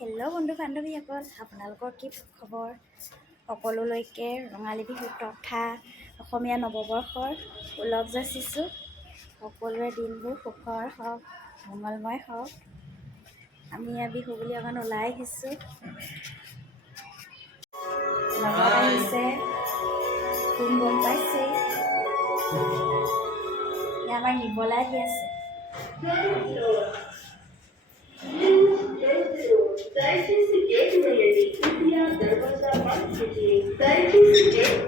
Hello' বন্ধু বান্ধৱীসকল, আপোনালোকৰ কি খবৰ? সকলোলৈকে ৰঙালী বিহু তথা অসমীয়া নৱবৰ্ষৰ ওলগ যাচিছোঁ। সকলোৰে দিনবোৰ সুখৰ হওক, মংগলময় হওক। আমি বিহু বুলি অকণ ওলাই আহিছোঁ। লগত আহিছে কোন গম পাইছে, আমাৰ নিবলৈ আহি আছে। దయచేసి గేట్ వేయండి. కృపయా దర్వాజా బంద్ कीजिए. దయచేసి గేట్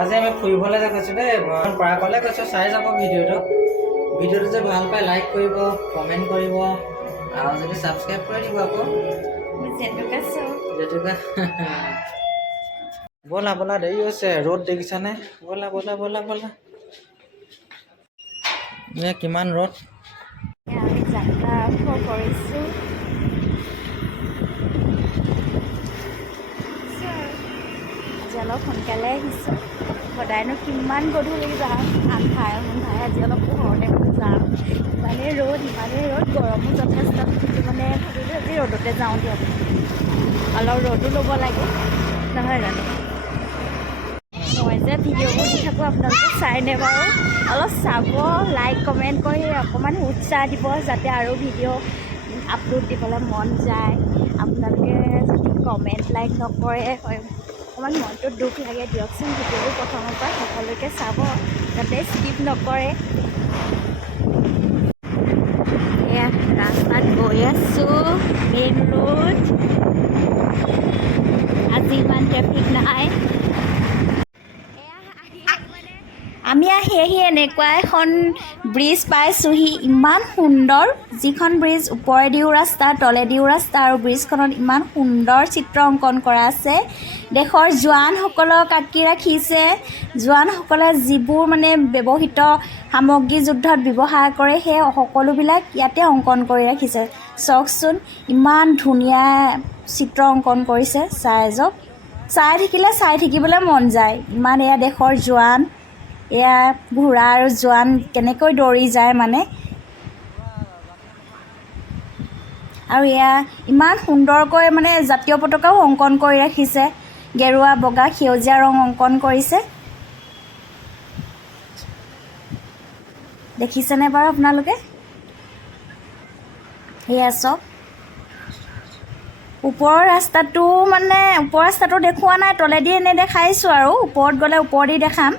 আজি আমি ফুৰিবলৈ যে গৈছোঁ দেই, পৰাকলৈ গৈছোঁ। চাই যাব ভিডিঅ'টো যে ভাল পায় লাইক কৰিব, কমেণ্ট কৰিব আৰু যদি ছাবস্ক্ৰাইব কৰি দিব আকৌ। জেতুকা ব'লা ব'লা, দেৰি হৈছে, ৰ'দ দেখিছানে? ব'লা ব'লা ব'লা ব'লা, কিমান ৰ'দ। আমি যাত্ৰা আৰম্ভ কৰিছোঁ। আজি অলপ সোনকালে আহিছোঁ। সদায়নো কিমান গধূলি যাম, আন্ধাৰে আজি অলপ পোহৰতে যাম। ইমানেই ৰ'দ, গৰমো যথেষ্ট। কিন্তু মানে ভাবিলোঁ আজি ৰ'দতে যাওঁ দিয়ক, অলপ ৰ'দো ল'ব লাগে, নহয় জানো? মই যে ভিডিঅ'বোৰ দি থাকোঁ, আপোনালোকে চাইনে বাৰু? অলপ চাব, লাইক কমেণ্ট কৰি অকণমান উৎসাহ দিব, যাতে আৰু ভিডিঅ' আপলোড দিবলৈ মন যায়। আপোনালোকে যদি কমেণ্ট লাইক নকৰে, অকণমান মনটো দুখ লাগে দিয়কচোন। ভিডিঅ'বোৰ প্ৰথমৰ পৰা সকলোকে চাব, যাতে স্কিপ নকৰে। এয়া ৰাস্তাত গৈ আছোঁ, মেইন ৰোড। আজি ইমান ট্ৰেফিক নাই। আমি আহি এনেকুৱা এখন ব্ৰিজ পাইছোঁহি, ইমান সুন্দৰ। যিখন ব্ৰিজ ওপৰেদিও ৰাস্তা, তলেদিও ৰাস্তা, আৰু ব্ৰিজখনত ইমান সুন্দৰ চিত্ৰ অংকন কৰা আছে। দেশৰ জোৱানসকলক আঁকি ৰাখিছে। জোৱানসকলে যিবোৰ মানে ব্যৱহৃত সামগ্ৰী যুদ্ধত ব্যৱহাৰ কৰে, সেই সকলোবিলাক ইয়াতে অংকন কৰি ৰাখিছে। চাওকচোন, ইমান ধুনীয়া চিত্ৰ অংকন কৰিছে। চাই থাকিবলৈ মন যায়। ইমান এয়া দেশৰ জোৱান, এয়া ঘোঁৰা আৰু জোৱান কেনেকৈ দৌৰি যায় মানে। আৰু এয়া ইমান সুন্দৰকৈ মানে জাতীয় পতাকাও অংকন কৰি ৰাখিছে। গেৰুৱা, বগা, সেউজীয়া ৰং অংকন কৰিছে। দেখিছেনে বাৰু আপোনালোকে? সেয়া চাওক। ওপৰৰ ৰাস্তাটো দেখুওৱা নাই, তলেদি এনেই দেখাইছোঁ। আৰু ওপৰত গ'লে ওপৰেদি দেখাম,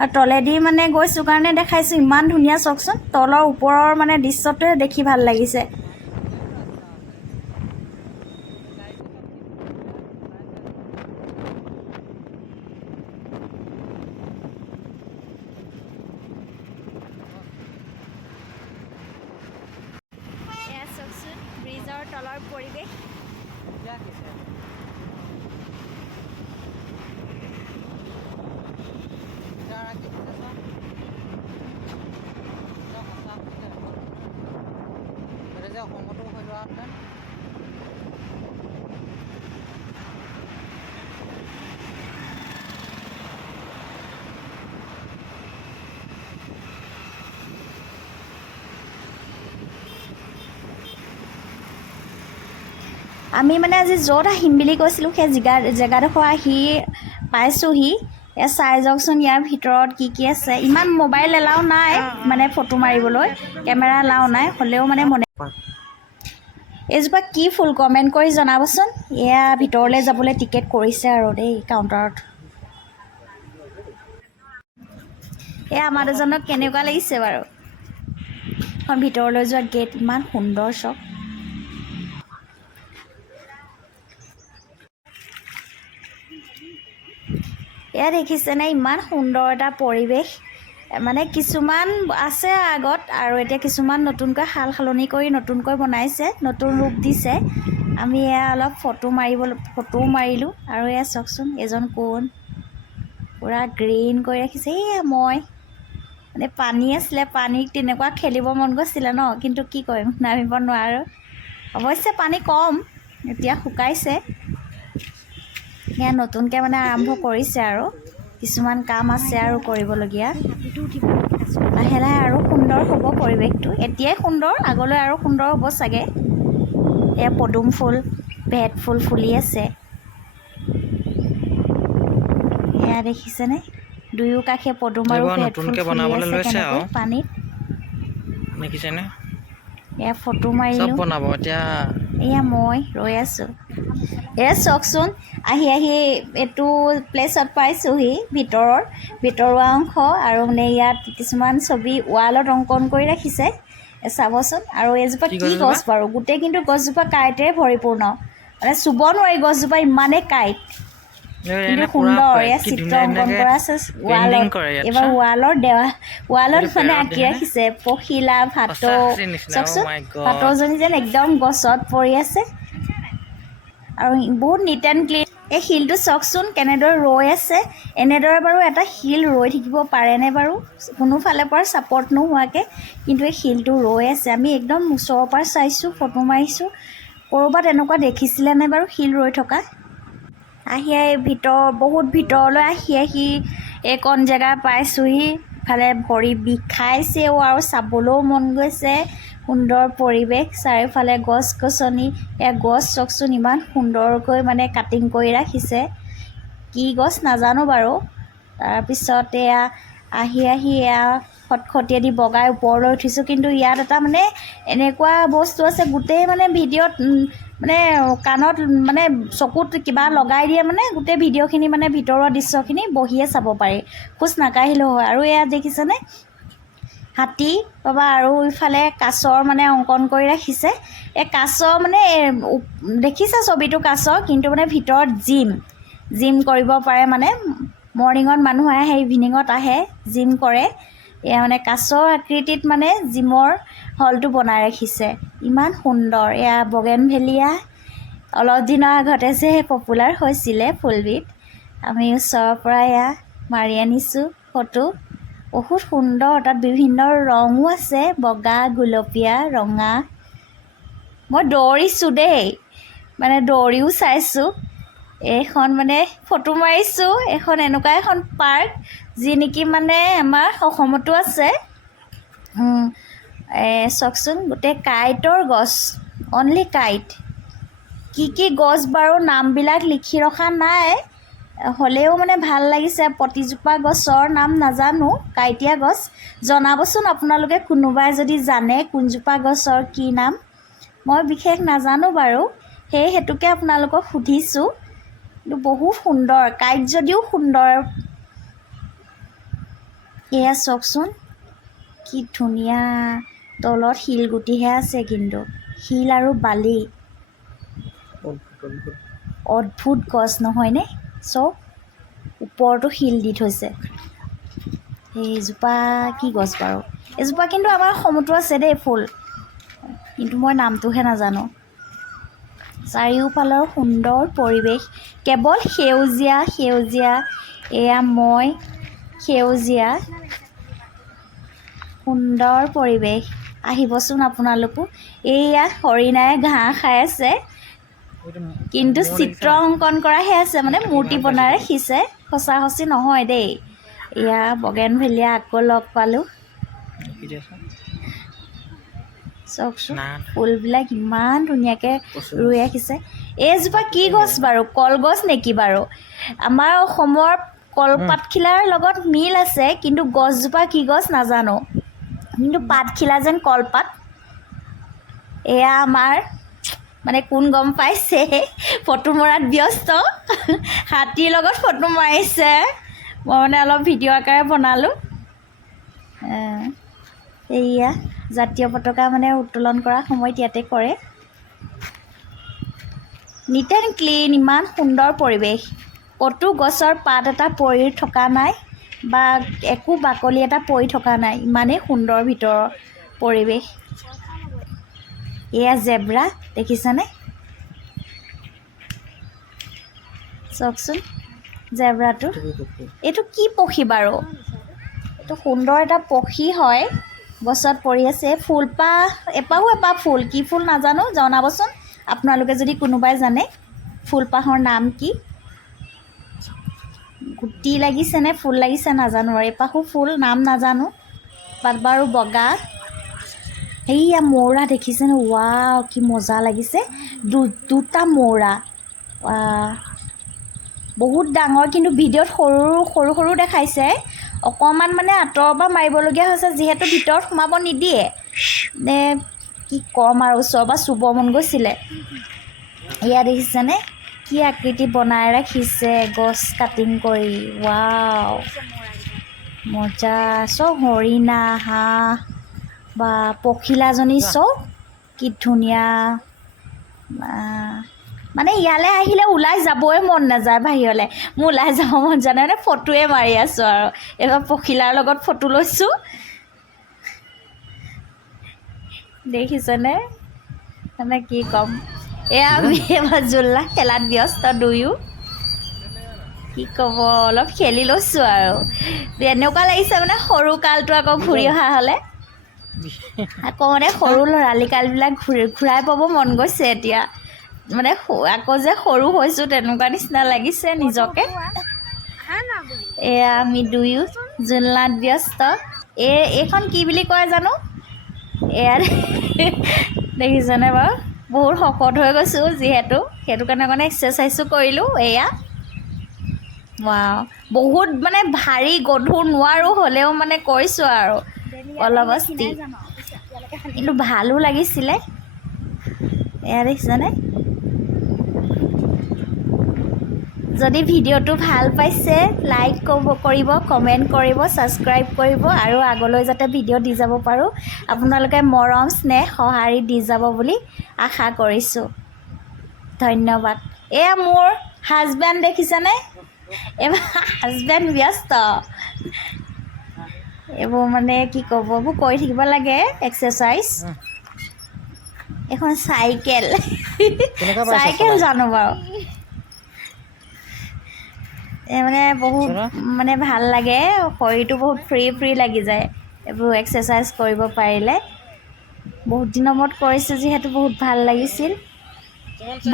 আৰু তলেদি মানে গৈছোঁ কাৰণে দেখাইছোঁ। ইমান ধুনীয়া চাওকচোন, তলৰ ওপৰৰ মানে দৃশ্যটোৱে দেখি ভাল লাগিছে। এয়া চাওকচোন, ব্ৰিজৰ তলৰ পৰিৱেশ। অসমতো হৈ লোৱা আমি মানে আজি য'ত আহিম বুলি কৈছিলোঁ, সেই জেগাডোখৰ আহি পাইছোঁহি। চাই যাওকচোন, ইয়াৰ ভিতৰত কি আছে। ইমান মোবাইল এলাও নাই, মানে ফটো মাৰিবলৈ কেমেৰা এলাও নাই, হ'লেও মানে এইজোপা কি ফুল কমেণ্ট কৰি জনাবচোন। এয়া ভিতৰলৈ যাবলৈ টিকেট কৰিছে আৰু দেই, কাউণ্টাৰত। এয়া আমাৰ দুজনক কেনেকুৱা লাগিছে বাৰু? এখন ভিতৰলৈ যোৱা গেট, ইমান সুন্দৰ চব। এয়া দেখিছেনে, ইমান সুন্দৰ এটা পৰিৱেশ। মানে কিছুমান আছে আগত, আৰু এতিয়া কিছুমান নতুনকৈ সাল-সলনি কৰি নতুনকৈ বনাইছে, নতুন ৰূপ দিছে। আমি এয়া অলপ ফটোও মাৰিলোঁ। আৰু এয়া চাওকচোন, এজন কোন পূৰা গ্ৰীণ কৰি ৰাখিছে। এয়া মই মানে পানী আছিলে, পানীত তেনেকুৱা খেলিব মন গৈছিলে ন, কিন্তু কি কৰিম, নামিব নোৱাৰোঁ। অৱশ্যে পানী কম, এতিয়া শুকাইছে। এয়া নতুনকৈ মানে আৰম্ভ কৰিছে আৰু। কিছুমান কাম আছে আৰু কৰিবলগীয়া লাহে লাহে আৰু সুন্দৰ হ'ব পৰিৱেশটো এতিয়াই সুন্দৰ আগলৈ আৰু সুন্দৰ হ'ব চাগে এয়া পদুম ফুল ভেট ফুল ফুলি আছে এয়া দেখিছেনে দুয়ো কাষে পদুম আৰু ভেট ফুল ফুলি আছে কেনেকৈ পানীত দেখিছেনে এয়া ফটো চব মাৰিলোঁ বনাব এতিয়া এয়া মই ৰৈ আছোঁ এয়া চাওকচোন আহি এইটো প্লেচত পাইছোঁহি ভিতৰুৱা অংশ আৰু মানে ইয়াত কিছুমান ছবি ৱালত অংকন কৰি ৰাখিছে চাবচোন আৰু এজোপা কি গছ বাৰু গোটেই কিন্তু গছজোপা কাঁইটেৰে পৰিপূৰ্ণ মানে চুব নোৱাৰি গছজোপা ইমানেই কাঁইট কিন্তু সুন্দৰ এয়া চিত্ৰ অংকন কৰা আছে ৱালত এইবাৰ ৱালত মানে আঁকি ৰাখিছে পখিলা ভাটৌ চাওকচোন ভাটৌজনী যেন একদম গছত পৰি আছে আৰু বহুত নিট এণ্ড ক্লিন এই শিলটো চাওকচোন কেনেদৰে ৰৈ আছে এনেদৰে বাৰু এটা শিল ৰৈ থাকিব পাৰেনে বাৰু কোনোফালৰ পৰা ছাপৰ্ট নোহোৱাকৈ কিন্তু এই শিলটো ৰৈ আছে আমি একদম ওচৰৰ পৰা চাইছোঁ ফটো মাৰিছোঁ ক'ৰবাত এনেকুৱা দেখিছিলেনে বাৰু শিল ৰৈ থকা আহি বহুত ভিতৰলৈ আহি এইকণ জেগা পাইছোঁহি ইফালে ভৰি বিষাইছেও আৰু চাবলৈও মন গৈছে সুন্দৰ পৰিৱেশ চাৰিওফালে গছ গছনি এয়া গছ চাওকচোন ইমান সুন্দৰকৈ মানে কাটিং কৰি ৰাখিছে কি গছ নাজানো বাৰু তাৰপিছত এয়া আহি এয়া খটখটিয়েদি বগাই ওপৰলৈ উঠিছোঁ কিন্তু ইয়াত এটা মানে এনেকুৱা বস্তু আছে গোটেই মানে ভিডিঅ'ত মানে কাণত মানে চকুত কিবা লগাই দিয়ে মানে গোটেই ভিডিঅ'খিনি মানে ভিতৰৰ দৃশ্যখিনি বহিয়ে চাব পাৰি খোজ নাকাঢ়িলেও হয় আৰু এয়া দেখিছেনে হাতী পাবা আৰু ইফালে কাছৰ মানে অংকন কৰি ৰাখিছে এই কাছ মানে দেখিছে ছবিটো কাছ কিন্তু মানে ভিতৰত জিম কৰিব পাৰে মানে মৰ্ণিঙত মানুহ আহে ইভিনিঙত আহে জিম কৰে এয়া মানে কাছৰ আকৃতিত মানে জিমৰ হলটো বনাই ৰাখিছে ইমান সুন্দৰ এয়া বগেনভেলিয়া অলপ দিনৰ আগতে যে পপুলাৰ হৈছিলে ফুলবিধ আমি ওচৰৰ পৰা এয়া মাৰি আনিছোঁ ফটো বহুত সুন্দৰ তাত বিভিন্ন ৰঙো আছে বগা গুলপীয়া ৰঙা মই দৌৰিছোঁ দেই মানে দৌৰিও চাইছোঁ এইখন মানে ফটো মাৰিছোঁ এইখন এনেকুৱা এখন পাৰ্ক যি নেকি মানে আমাৰ অসমতো আছে চাওকচোন গোটেই কাঁইটৰ গছ অনলি কাঁইট কি গছ বাৰু নামবিলাক লিখি ৰখা নাই হ'লেও মানে ভাল লাগিছে প্ৰতিজোপা গছৰ নাম নাজানো কাঁইটীয়া গছ জনাবচোন আপোনালোকে কোনোবাই যদি জানে কোনজোপা গছৰ কি নাম মই বিশেষ নাজানো বাৰু সেই হেতুকে আপোনালোকক সুধিছোঁ কিন্তু বহুত সুন্দৰ কাঁইট যদিও সুন্দৰ এয়া চাওকচোন কি ধুনীয়া তলত শিলগুটিহে আছে কিন্তু শিল আৰু বালি অদ্ভুত গছ নহয়নে চব ওপৰতো শিল দি থৈছে এইজোপা কি গছ বাৰু এজোপা কিন্তু আমাৰ অসমতো আছে দেই ফুল কিন্তু মই নামটোহে নাজানো চাৰিওফালৰ সুন্দৰ পৰিৱেশ কেৱল সেউজীয়া এয়া মই সেউজীয়া সুন্দৰ পৰিৱেশ আহিবচোন আপোনালোকো এয়া হৰিণাই ঘাঁহ খাই আছে কিন্তু চিত্ৰ অংকন কৰাহে আছে মানে মূৰ্তি বনাই ৰাখিছে সঁচি নহয় দেই এয়া বগেনভেলিয়া আকৌ লগ পালোঁ চাওকচোন ফুলবিলাক ইমান ধুনীয়াকৈ ৰুই ৰাখিছে এইজোপা কি গছ বাৰু কলগছ নেকি বাৰু আমাৰ অসমৰ কলপাতখিলাৰ লগত মিল আছে কিন্তু গছজোপা কি গছ নাজানো কিন্তু পাতখিলা যেন কলপাত এয়া আমাৰ মানে কোন গম পাইছে ফটো মৰাত ব্যস্ত হাতীৰ লগত ফটো মাৰিছে মই মানে অলপ ভিডিঅ' আকাৰে বনালোঁ এয়া জাতীয় পতাকা মানে উত্তোলন কৰা সময়ত ইয়াতে কৰে নিট এণ্ড ক্লিন ইমান সুন্দৰ পৰিৱেশ ক'তো গছৰ পাত এটা পৰি থকা নাই বা একো বাকলি এটা পৰি থকা নাই ইমানেই সুন্দৰ ভিতৰৰ পৰিৱেশ এয়া জেব্ৰা দেখিছেনে চাওকচোন জেব্ৰাটো এইটো কি পক্ষী বাৰু এইটো সুন্দৰ এটা পক্ষী হয় গছত পৰি আছে ফুলপাহ এপাহ ফুল কি ফুল নাজানো জনাবচোন আপোনালোকে যদি কোনোবাই জানে ফুলপাহৰ নাম কি গুটি লাগিছে নে ফুল লাগিছে নাজানো আৰু এপাহো ফুল নাম নাজানো পাত বাৰু বগা এইয়া মৌৰা দেখিছেনে ৱাও কি মজা লাগিছে দুটা মৌৰা বহুত ডাঙৰ কিন্তু ভিডিঅ'ত সৰু সৰু দেখাইছে অকণমান মানে আঁতৰৰ পৰা মাৰিবলগীয়া হৈছে যিহেতু ভিতৰত সোমাব নিদিয়ে নে কি ক'ম আৰু ওচৰৰ পৰা চুব মন গৈছিলে এয়া দেখিছেনে কি আকৃতি বনাই ৰাখিছে গছ কাটিং কৰি ৱাও মজা চব হৰিণা হাঁহ বা পখিলাজনী চব কি ধুনীয়া মানে ইয়ালৈ আহিলে ওলাই যাবই মন নাযায় বাহিৰলৈ মোৰ ওলাই যাব মন যোৱা নাই মানে ফটোৱে মাৰি আছোঁ আৰু এইবাৰ পখিলাৰ লগত ফটো লৈছোঁ দেখিছেনে মানে কি ক'ম এয়া আমি এবাৰ জোলনা খেলাত ব্যস্ত দুয়ো কি ক'ব অলপ খেলি লৈছোঁ আৰু এনেকুৱা লাগিছে মানে সৰু কালটো আকৌ ঘূৰি অহা হ'লে আকৌ মানে সৰু ল'ৰালি কালবিলাক ঘূৰাই পাব মন গৈছে এতিয়া মানে আকৌ যে সৰু হৈছোঁ তেনেকুৱা নিচিনা লাগিছে নিজকে এয়া আমি দুয়ো জোলনাত ব্যস্ত এইখন কি বুলি কয় জানো এয়া দেখিছেনে বাৰু বহুত শকত হৈ গৈছোঁ যিহেতু সেইটো কাৰণে মানে এক্সাৰচাইজো কৰিলোঁ এয়া বহুত মানে ভাৰী গধুৰ নোৱাৰোঁ হ'লেও মানে কৰিছোঁ আৰু অলপ অস্তি কিন্তু ভালো লাগিছিলে এয়া দেখিছেনে যদি ভিডিঅ'টো ভাল পাইছে লাইক কৰিব কমেণ্ট কৰিব ছাবস্ক্ৰাইব কৰিব আৰু আগলৈ যাতে ভিডিঅ' দি যাব পাৰোঁ আপোনালোকে মৰম স্নেহ সঁহাৰি দি যাব বুলি আশা কৰিছোঁ ধন্যবাদ এয়া মোৰ হাজবেণ্ড দেখিছেনে এইবাৰ হাজবেণ্ড ব্যস্ত এইবোৰ মানে কি ক'ব এইবোৰ কৰি থাকিব লাগে এক্সাৰচাইজ এখন চাইকেল জানো বাৰু মানে বহুত মানে ভাল লাগে শৰীৰটো বহুত ফ্ৰী লাগি যায় এইবোৰ এক্সাৰচাইজ কৰিব পাৰিলে বহুত দিনৰ মূৰত কৰিছোঁ যিহেতু বহুত ভাল লাগিছিল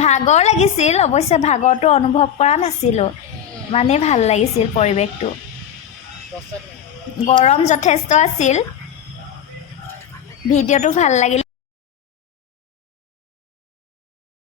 ভাগৰ লাগিছিল অৱশ্যে ভাগৰটো অনুভৱ কৰা নাছিলোঁ ইমানেই ভাল লাগিছিল পৰিৱেশটো গৰম যথেষ্ট আছিল ভিডিঅ'টো ভাল লাগিল